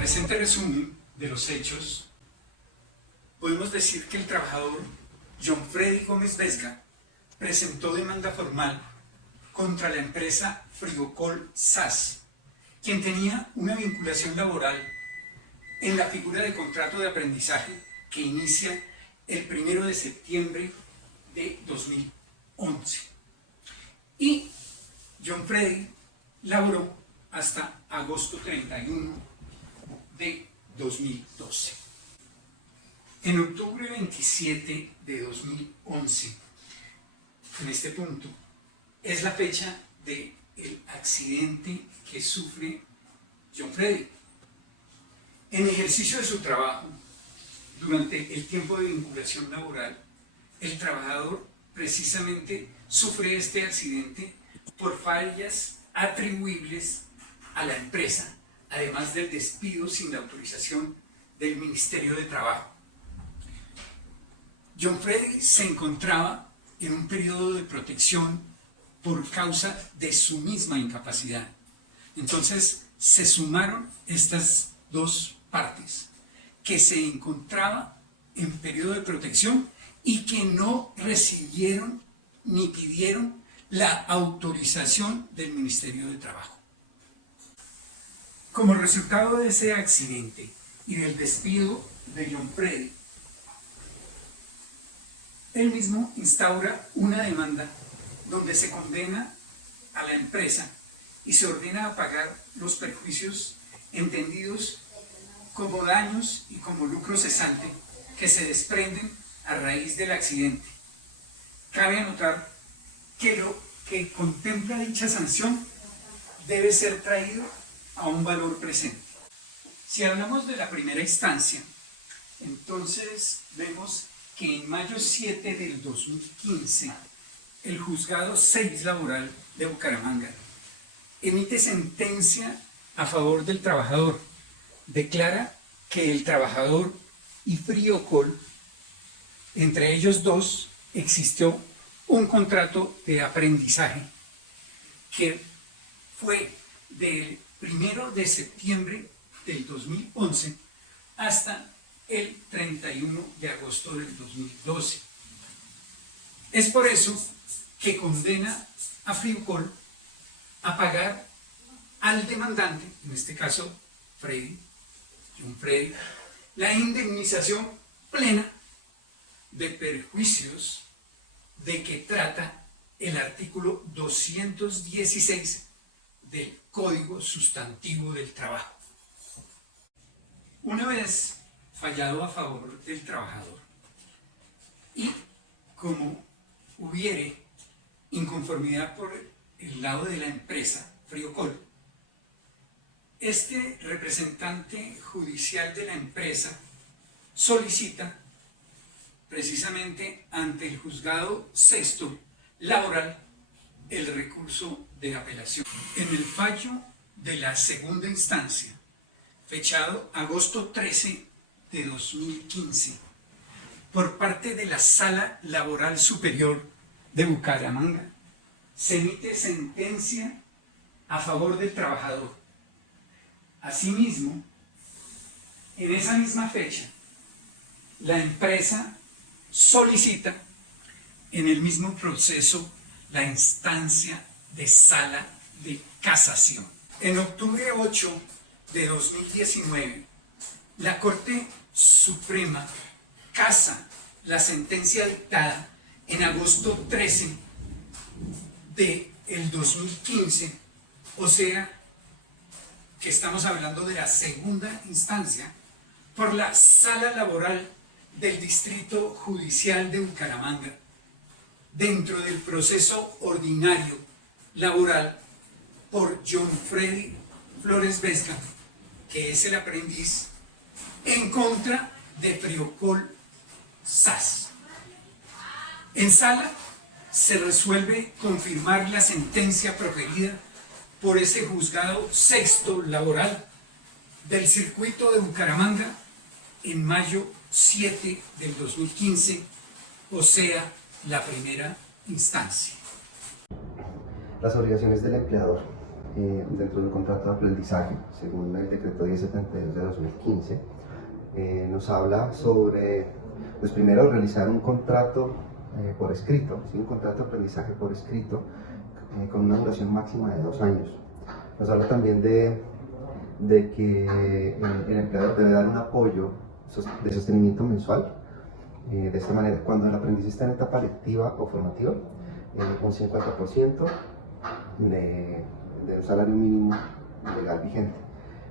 presente resumen de los hechos, podemos decir que el trabajador John Freddy Gómez Vesga presentó demanda formal contra la empresa Frigocol SAS, quien tenía una vinculación laboral en la figura de contrato de aprendizaje que inicia el 1 de septiembre de 2011. Y John Freddy laboró hasta agosto 31 de 2012. En octubre 27 de 2011, en este punto, es la fecha del accidente que sufre John Freddy. En ejercicio de su trabajo, durante el tiempo de vinculación laboral, el trabajador precisamente sufre este accidente por fallas atribuibles a la empresa, además del despido sin la autorización del Ministerio de Trabajo. John Freddy se encontraba en un periodo de protección por causa de su misma incapacidad. Entonces se sumaron estas dos partes, que se encontraba en periodo de protección y que no recibieron ni pidieron la autorización del Ministerio de Trabajo. Como resultado de ese accidente y del despido de John Freddy, él mismo instaura una demanda donde se condena a la empresa y se ordena a pagar los perjuicios entendidos como daños y como lucro cesante que se desprenden a raíz del accidente. Cabe anotar que lo que contempla dicha sanción debe ser traído a un valor presente. Si hablamos de la primera instancia, entonces vemos que en mayo 7 del 2015, el Juzgado 6 Laboral de Bucaramanga emite sentencia a favor del trabajador. Declara que el trabajador y Frigocol, entre ellos dos, existió un contrato de aprendizaje que fue del 1 de septiembre del 2011 hasta el 31 de agosto del 2012. Es por eso que condena a Frigocol a pagar al demandante, en este caso John Freddy, la indemnización plena de perjuicios de que trata el artículo 216 del Código Sustantivo del Trabajo. Una vez fallado a favor del trabajador y como hubiere inconformidad por el lado de la empresa Frigocol, este representante judicial de la empresa solicita precisamente ante el Juzgado 6 Laboral el recurso de apelación. En el fallo de la segunda instancia, fechado agosto 13 de 2015, por parte de la Sala Laboral Superior de Bucaramanga, se emite sentencia a favor del trabajador. Asimismo, en esa misma fecha, la empresa solicita en el mismo proceso la instancia de sala de casación. En octubre 8 de 2019, la Corte Suprema casa la sentencia dictada en agosto 13 del 2015, o sea, que estamos hablando de la segunda instancia, por la Sala Laboral del Distrito Judicial de Bucaramanga, dentro del proceso ordinario laboral por John Freddy Flores Vesga, que es el aprendiz, en contra de Frigocol SAS. En sala se resuelve confirmar la sentencia proferida por ese Juzgado 6 Laboral del Circuito de Bucaramanga en mayo 7 del 2015, o sea, la primera instancia. Las obligaciones del empleador. dentro del contrato de aprendizaje, según el decreto 1072 de 2015, nos habla sobre, pues primero, realizar un contrato por escrito, ¿sí? Un contrato de aprendizaje por escrito con una duración máxima de 2 años. Nos habla también de que el empleador debe dar un apoyo de sostenimiento mensual. De esta manera, cuando el aprendiz está en etapa lectiva o formativa, un 50% de un salario mínimo legal vigente.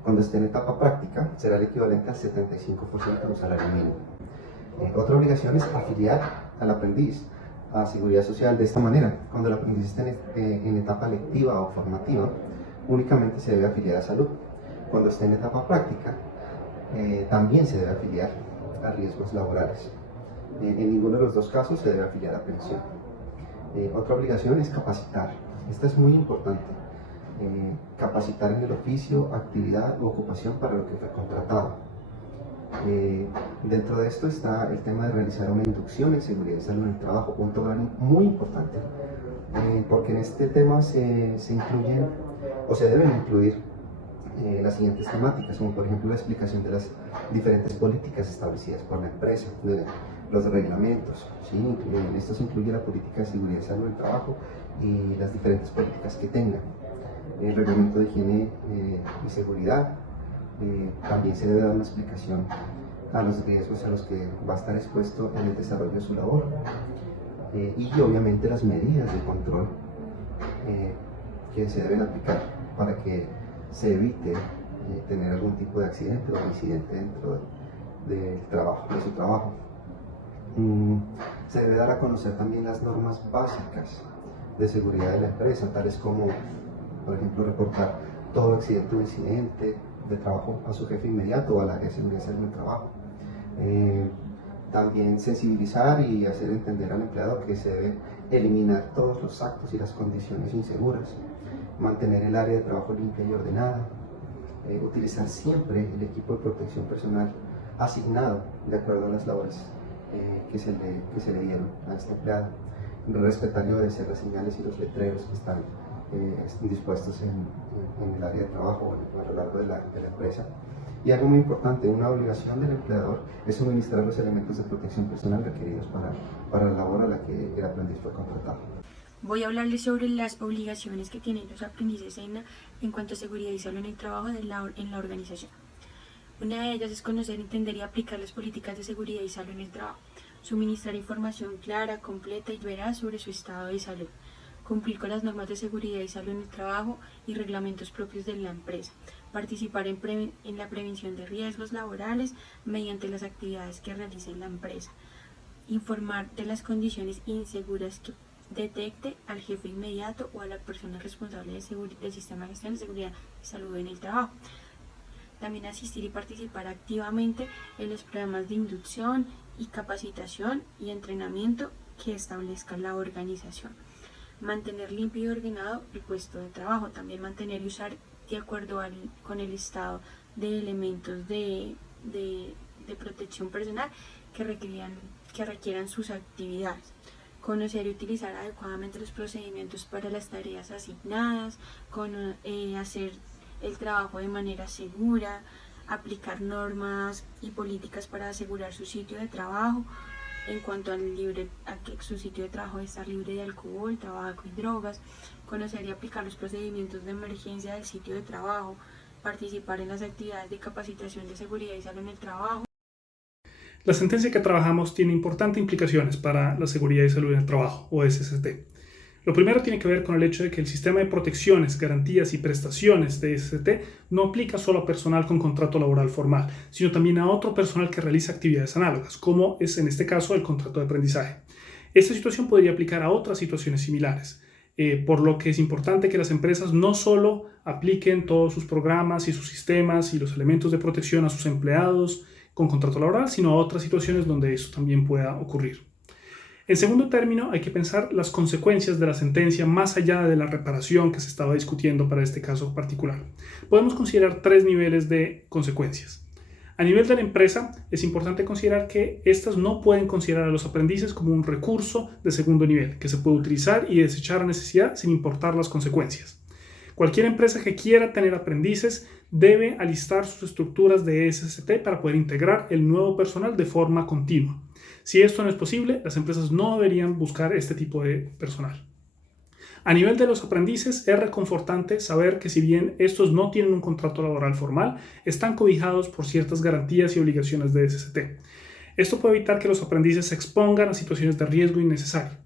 Cuando esté en etapa práctica, será el equivalente al 75% de un salario mínimo. Otra obligación es afiliar al aprendiz a Seguridad Social de esta manera. Cuando el aprendiz esté en etapa lectiva o formativa, únicamente se debe afiliar a Salud. Cuando esté en etapa práctica, también se debe afiliar a riesgos laborales. En ninguno de los dos casos se debe afiliar a pensión. Otra obligación es capacitar. Esta es muy importante. Capacitar en el oficio, actividad u ocupación para lo que fue contratado. Dentro de esto está el tema de realizar una inducción en seguridad y salud en el trabajo, punto muy importante, porque en este tema se incluyen o se deben incluir las siguientes temáticas, como por ejemplo la explicación de las diferentes políticas establecidas por la empresa, los reglamentos, ¿sí? En esto se incluye la política de seguridad y salud en el trabajo y las diferentes políticas que tengan. El reglamento de higiene y seguridad, también se debe dar una explicación a los riesgos a los que va a estar expuesto en el desarrollo de su labor y obviamente las medidas de control que se deben aplicar para que se evite tener algún tipo de accidente o incidente dentro del trabajo, de su trabajo. Se debe dar a conocer también las normas básicas de seguridad de la empresa, tales como, por ejemplo, reportar todo accidente o incidente de trabajo a su jefe inmediato o al área de seguridad del trabajo. También sensibilizar y hacer entender al empleado que se debe eliminar todos los actos y las condiciones inseguras, mantener el área de trabajo limpia y ordenada, utilizar siempre el equipo de protección personal asignado de acuerdo a las labores que se le dieron a este empleado, respetar y obedecer las señales y los letreros que están dispuestos en el área de trabajo o a lo largo de la empresa. Y algo muy importante, una obligación del empleador es suministrar los elementos de protección personal requeridos para la labor a la que el aprendiz fue contratado. Voy a hablarles sobre las obligaciones que tienen los aprendices en cuanto a seguridad y salud en el trabajo en la organización. Una de ellas es conocer, entender y aplicar las políticas de seguridad y salud en el trabajo, suministrar información clara, completa y veraz sobre su estado de salud, cumplir con las normas de seguridad y salud en el trabajo y reglamentos propios de la empresa, participar en la prevención de riesgos laborales mediante las actividades que realice la empresa, informar de las condiciones inseguras que detecte al jefe inmediato o a la persona responsable del sistema de gestión de seguridad y salud en el trabajo. También asistir y participar activamente en los programas de inducción y capacitación y entrenamiento que establezca la organización. Mantener limpio y ordenado el puesto de trabajo. También mantener y usar de acuerdo con el estado de elementos de protección personal que requieran sus actividades. Conocer y utilizar adecuadamente los procedimientos para las tareas asignadas, hacer el trabajo de manera segura, aplicar normas y políticas para asegurar su sitio de trabajo en cuanto a que su sitio de trabajo debe estar libre de alcohol, tabaco y drogas, conocer y aplicar los procedimientos de emergencia del sitio de trabajo, participar en las actividades de capacitación de seguridad y salud en el trabajo. La sentencia que trabajamos tiene importantes implicaciones para la seguridad y salud en el trabajo, o SST. Lo primero tiene que ver con el hecho de que el sistema de protecciones, garantías y prestaciones de SST no aplica solo a personal con contrato laboral formal, sino también a otro personal que realiza actividades análogas, como es en este caso el contrato de aprendizaje. Esta situación podría aplicar a otras situaciones similares, por lo que es importante que las empresas no solo apliquen todos sus programas y sus sistemas y los elementos de protección a sus empleados con contrato laboral, sino a otras situaciones donde eso también pueda ocurrir. En segundo término, hay que pensar las consecuencias de la sentencia más allá de la reparación que se estaba discutiendo para este caso particular. Podemos considerar 3 niveles de consecuencias. A nivel de la empresa, es importante considerar que estas no pueden considerar a los aprendices como un recurso de segundo nivel que se puede utilizar y desechar a necesidad sin importar las consecuencias. Cualquier empresa que quiera tener aprendices debe alistar sus estructuras de SST para poder integrar el nuevo personal de forma continua. Si esto no es posible, las empresas no deberían buscar este tipo de personal. A nivel de los aprendices, es reconfortante saber que si bien estos no tienen un contrato laboral formal, están cobijados por ciertas garantías y obligaciones de SST. Esto puede evitar que los aprendices se expongan a situaciones de riesgo innecesario.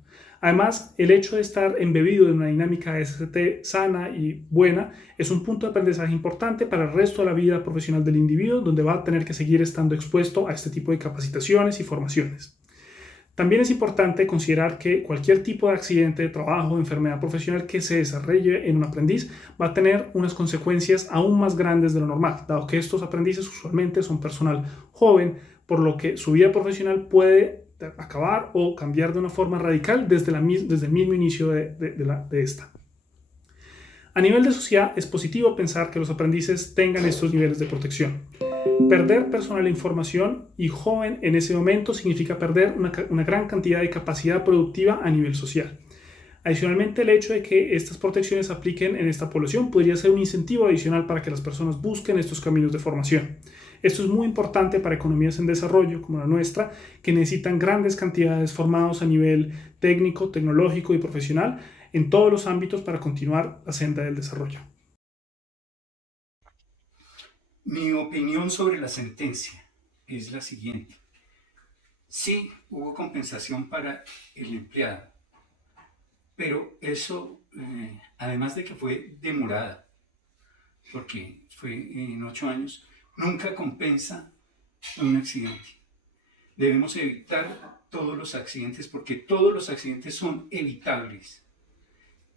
Además, el hecho de estar embebido en una dinámica SST sana y buena es un punto de aprendizaje importante para el resto de la vida profesional del individuo, donde va a tener que seguir estando expuesto a este tipo de capacitaciones y formaciones. También es importante considerar que cualquier tipo de accidente de trabajo o enfermedad profesional que se desarrolle en un aprendiz va a tener unas consecuencias aún más grandes de lo normal, dado que estos aprendices usualmente son personal joven, por lo que su vida profesional puede acabar o cambiar de una forma radical desde el mismo inicio de esta. A nivel de sociedad, es positivo pensar que los aprendices tengan estos niveles de protección. Perder personal e información y joven en ese momento significa perder una gran cantidad de capacidad productiva a nivel social. Adicionalmente, el hecho de que estas protecciones se apliquen en esta población podría ser un incentivo adicional para que las personas busquen estos caminos de formación. Esto es muy importante para economías en desarrollo como la nuestra, que necesitan grandes cantidades formados a nivel técnico, tecnológico y profesional en todos los ámbitos para continuar la senda del desarrollo. Mi opinión sobre la sentencia es la siguiente. Sí, hubo compensación para el empleado, pero eso, además de que fue demorada, porque fue en 8 años, nunca compensa un accidente. Debemos evitar todos los accidentes porque todos los accidentes son evitables.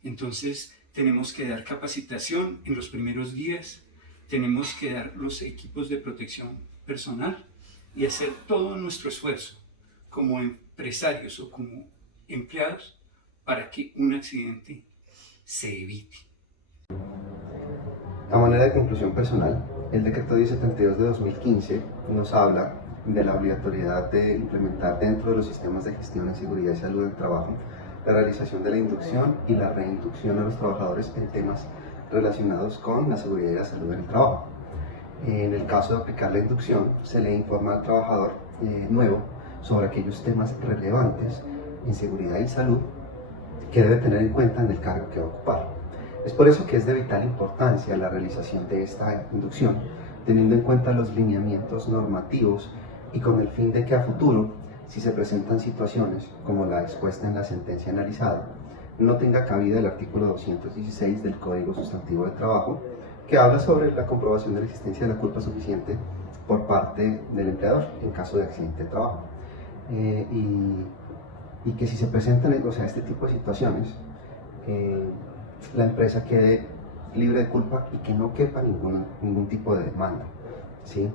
Entonces tenemos que dar capacitación en los primeros días, tenemos que dar los equipos de protección personal y hacer todo nuestro esfuerzo como empresarios o como empleados para que un accidente se evite. A manera de conclusión personal, el decreto 1072 de 2015 nos habla de la obligatoriedad de implementar dentro de los sistemas de gestión en seguridad y salud del trabajo la realización de la inducción y la reinducción a los trabajadores en temas relacionados con la seguridad y la salud del trabajo. En el caso de aplicar la inducción, se le informa al trabajador nuevo sobre aquellos temas relevantes en seguridad y salud que debe tener en cuenta en el cargo que va a ocupar. Es por eso que es de vital importancia la realización de esta inducción, teniendo en cuenta los lineamientos normativos y con el fin de que a futuro, si se presentan situaciones como la expuesta en la sentencia analizada, no tenga cabida el artículo 216 del Código Sustantivo de Trabajo, que habla sobre la comprobación de la existencia de la culpa suficiente por parte del empleador en caso de accidente de trabajo. Y que si se presentan este tipo de situaciones, la empresa quede libre de culpa y que no quepa ningún tipo de demanda, ¿sí?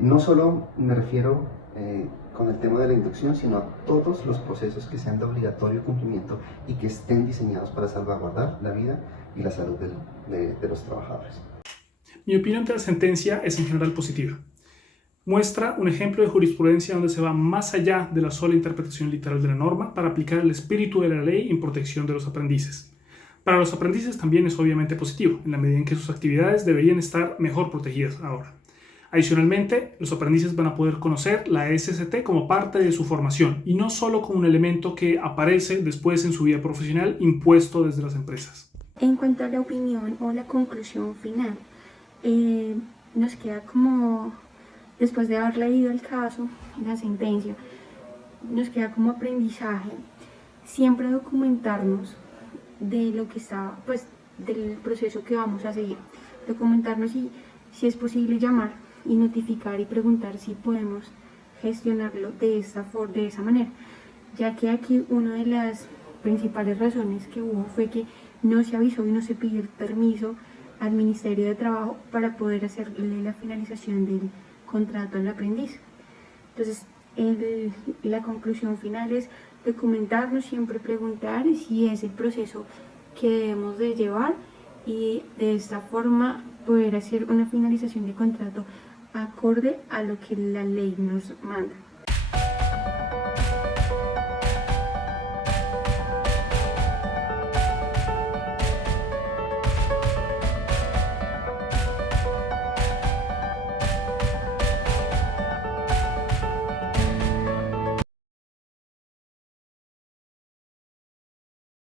No solo me refiero con el tema de la inducción, sino a todos los procesos que sean de obligatorio cumplimiento y que estén diseñados para salvaguardar la vida y la salud de los trabajadores. Mi opinión de la sentencia es en general positiva. Muestra un ejemplo de jurisprudencia donde se va más allá de la sola interpretación literal de la norma para aplicar el espíritu de la ley en protección de los aprendices. Para los aprendices también es obviamente positivo, en la medida en que sus actividades deberían estar mejor protegidas ahora. Adicionalmente, los aprendices van a poder conocer la SST como parte de su formación y no solo como un elemento que aparece después en su vida profesional impuesto desde las empresas. En cuanto a la opinión o la conclusión final, nos queda como, después de haber leído el caso, la sentencia, nos queda como aprendizaje siempre documentarnos de lo que está, pues, del proceso que vamos a seguir, documentarnos y si es posible llamar y notificar y preguntar si podemos gestionarlo de esa manera, ya que aquí una de las principales razones que hubo fue que no se avisó y no se pidió el permiso al Ministerio de Trabajo para poder hacerle la finalización del contrato al aprendiz. Entonces, la conclusión final es documentarnos, siempre preguntar si es el proceso que debemos de llevar y de esta forma poder hacer una finalización de contrato acorde a lo que la ley nos manda.